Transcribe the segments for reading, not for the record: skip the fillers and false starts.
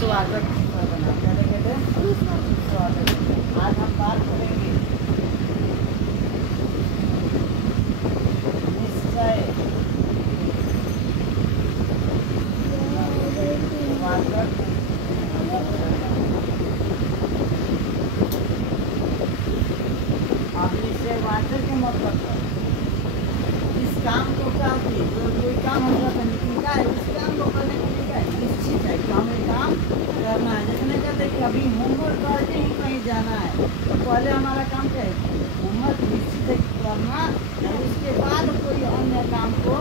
निस्वाचक सर्वनाम क्या देखे थे? निस्वाचक। आज हम बात करेंगे निश्चय वाचक। अब निश्चयवाचक के मतलब इस काम को क्या होती है? जो कोई काम हम लोग करने की क्या है, उस काम को करने के लिए क्या है, निश्चित है कि हमें काम करना है। जैसे नहीं कहते कि अभी होमवर्क करके ही कहीं जाना है, तो पहले हमारा काम क्या है, होमवर्क निश्चित है करना है, उसके बाद कोई अन्य काम को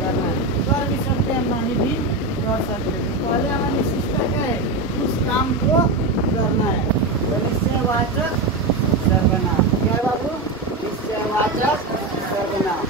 करना है। कर भी सकते हैं, नहीं भी कर सकते हैं। पहले हमें निश्चित क्या है, उस काम को करना है। तो निश्चयवाचक सर्वनाम क्या है बाबू? निश्चयवाचक सर्वनाम।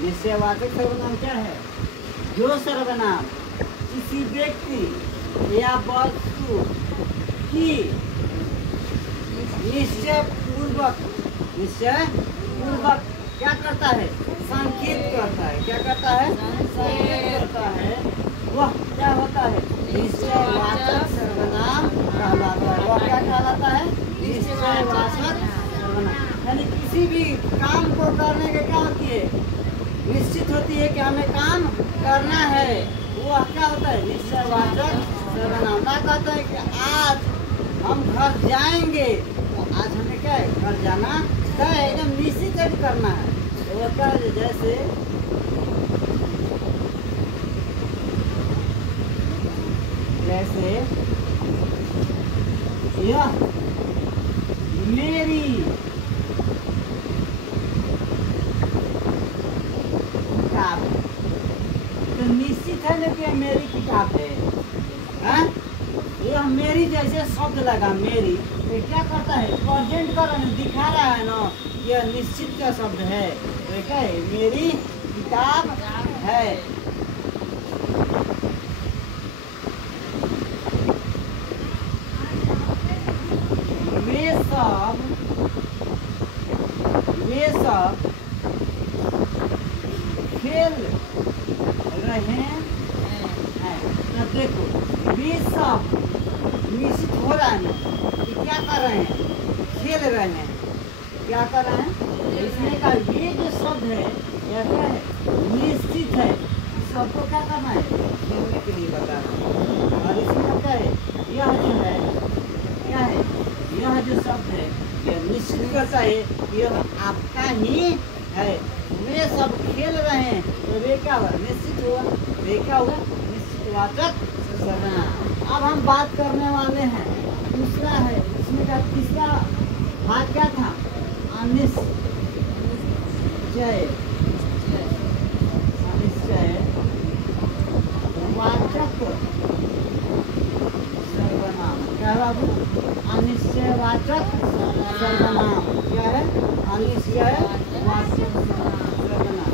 निश्चयवाचक सर्वनाम क्या है? जो सर्वनाम किसी व्यक्ति या वस्तु की निश्चय पूर्वक क्या करता है, संकेत करता है। क्या करता है? संकेत करता है। वह क्या होता है? निश्चयवाचक सर्वनाम कहलाता है। वह क्या कहलाता है? निश्चयवाचक सर्वनाम। यानी किसी भी काम को करने के क्या होती है, निश्चित होती है कि हमें काम करना है, वो क्या होता है? निश्चयवाचक सर्वनाम। ना कहता है कि आज हम घर जाएंगे, तो आज हमें क्या है, घर जाना तय है, एकदम निश्चित है करना है। तो वो क्या है, जैसे यह मेरी किताब, तो निश्चित है ना कि मेरी किताब है, हाँ? यह मेरी जैसे शब्द लगा मेरी, तो क्या करता है, प्रेजेंट कर रहा है, दिखा रहा है ना, यह निश्चित का शब्द है। तो क्या है? मेरी किताब है। वे सब खेल रहे हैं। तो देखो, वे सब निश्चित हो रहा है ना कि क्या कर रहे हैं, खेल रहे हैं। क्या कर रहे हैं? इसमें का ये जो शब्द है, यह क्या है? निश्चित है। सबको क्या करना है? खेलने के लिए बता रहा है। और इसमें क्या है? यह जो है क्या है? यह जो शब्द है, यह निश्चित करता है कि यह आपका ही है। वे सब खेल रहे हैं, तो वे क्या हुआ? निश्चित हुआ। वे क्या हुआ? निश्चयवाचक सर्वनाम। अब हम बात करने वाले हैं, दूसरा है, इसमें का तीसरा भाग क्या था? अनिश्चय। वाचक सर्वनाम क्या है बाबू? अनिश्चयवाचक सर्वनाम क्या है? अनिश्चयवाचक सर्वनाम।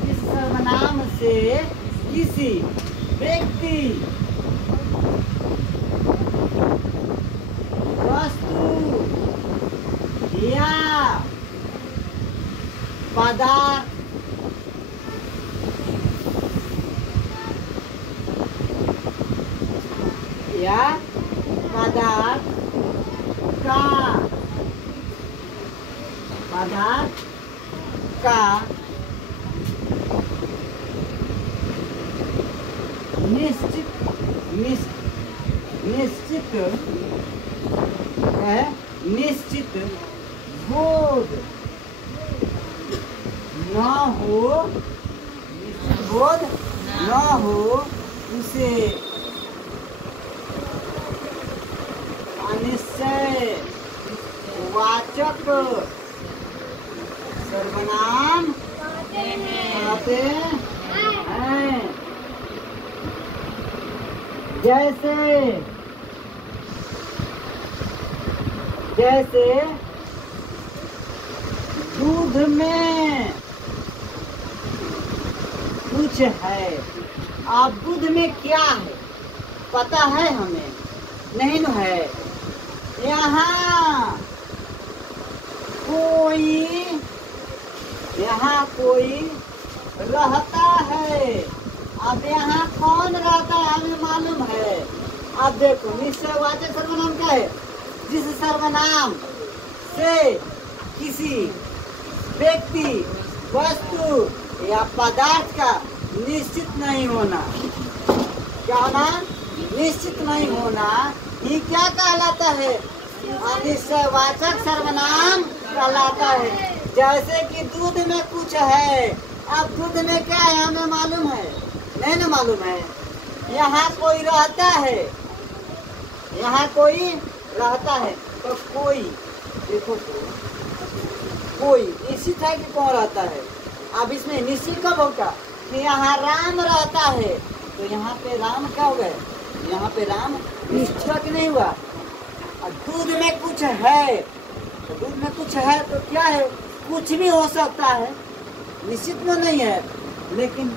इस सर्वनाम से किसी व्यक्ति पदार्थ, या पदार्थ का, पदार्थ का निश्चित बोध न हो, बोध न हो उसे अनिश्चय वाचक सर्वनाम कहते हैं। जैसे दूध में कुछ है। अब दूध में क्या है पता है हमें? नहीं न है। यहाँ कोई रहता है। अब यहाँ कौन रहता है हमें मालूम है। अब देखो निश्चयवाचक सर्वनाम क्या है? जिस सर्वनाम से किसी व्यक्ति, वस्तु या पदार्थ का निश्चित नहीं होना, क्या होना? निश्चित नहीं होना, ये क्या कहलाता है? अनिश्चयवाचक सर्वनाम कहलाता है। जैसे कि दूध में कुछ है। अब दूध में क्या है हमें मालूम है? नहीं ना मालूम है। यहाँ कोई रहता है, यहाँ कोई रहता है। तो कोई, देखो कोई निश्चित है कि कौन रहता है। अब इसमें निश्चित कब होगा कि यहाँ राम रहता है। तो यहाँ पे राम क्या हो गए? यहाँ पे राम निश्चित नहीं हुआ। दूध में कुछ है, तो दूध में कुछ है तो क्या है? कुछ भी हो सकता है, निश्चित में नहीं है। लेकिन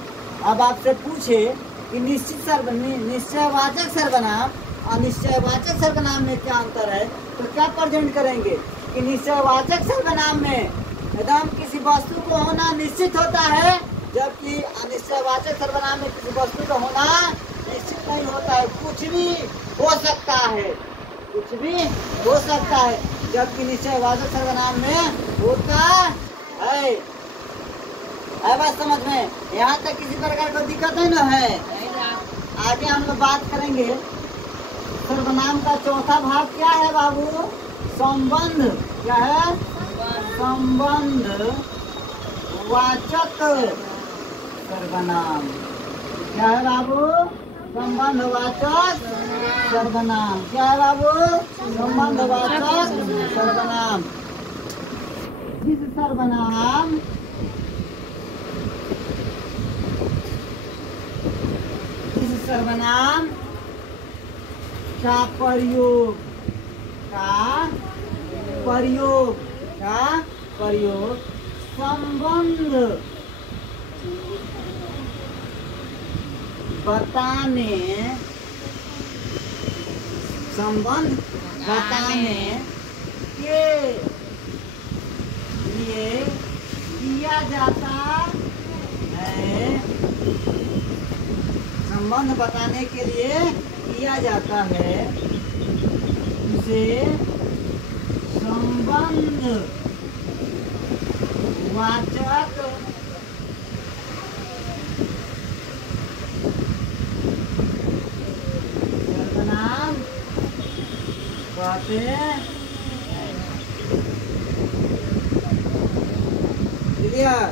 अब आपसे पूछे कि निश्चयवाचक सर्वनाम और निश्चयवाचक सर्वनाम में क्या अंतर है, तो क्या प्रेजेंट करेंगे कि निश्चयवाचक सर्वनाम में एकदम किसी वस्तु को होना निश्चित होता है, जबकि अनिश्चयवाचक सर्वनाम में किसी वस्तु का होना निश्चित नहीं होता है। कुछ भी हो सकता है, कुछ भी हो सकता है, जबकि निश्चयवाचक सर्वनाम में होता है। बात समझ में? यहाँ तक किसी प्रकार को दिक्कत है न है? आगे हम लोग बात करेंगे। सर्वनाम का चौथा भाग क्या है बाबू? संबंध। क्या है? संबंध वाचक सर्वनाम। क्या है बाबू? संबंधवाचक सर्वनाम। क्या है बाबू? संबंधवाचक सर्वनाम। जिस सर्वनाम का प्रयोग संबंध बताने के लिए किया जाता है। संबंध बताने के लिए किया जाता है, उसे संबंध वाचक सर्वनाम कहते हैं। क्लियर?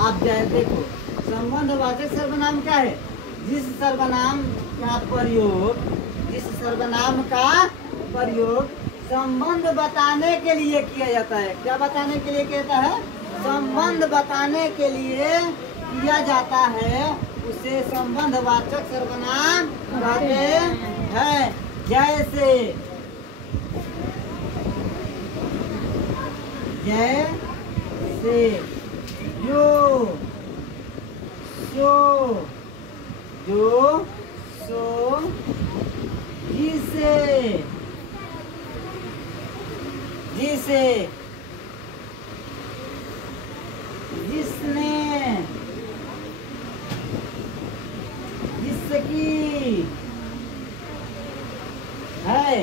आप जाए देखो, संबंधवाचक सर्वनाम क्या है? जिस सर्वनाम का प्रयोग संबंध बताने के लिए किया जाता है। क्या बताने के लिए किया जाता है? संबंध बताने के लिए किया जाता है, उसे संबंधवाचक सर्वनाम कहते हैं। जैसे जो, सो, जिसे, जिसे, जिसने, जिसकी है,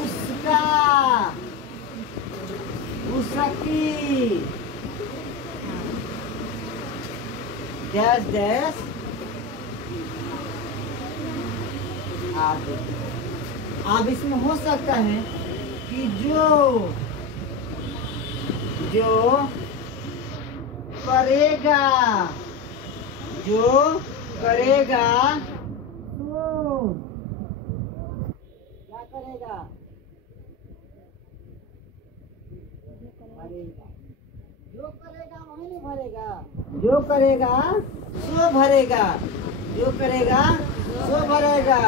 उसका, उसकी, डैश डैश आदि। अब इसमें हो सकता है कि जो करेगा, जो करेगा तो क्या करेगा, भरेगा। जो करेगा वही नहीं भरेगा, जो करेगा सो भरेगा, जो करेगा सो भरेगा।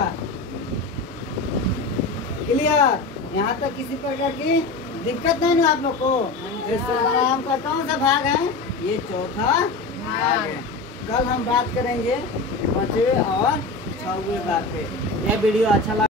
क्लियर? यहाँ तक किसी प्रकार की दिक्कत नहीं ना आप लोग को? इस सर्वनाम का कौन सा भाग है? ये चौथा भाग है। कल हम बात करेंगे 5वें और 6वें भाग पे। यह वीडियो अच्छा लगा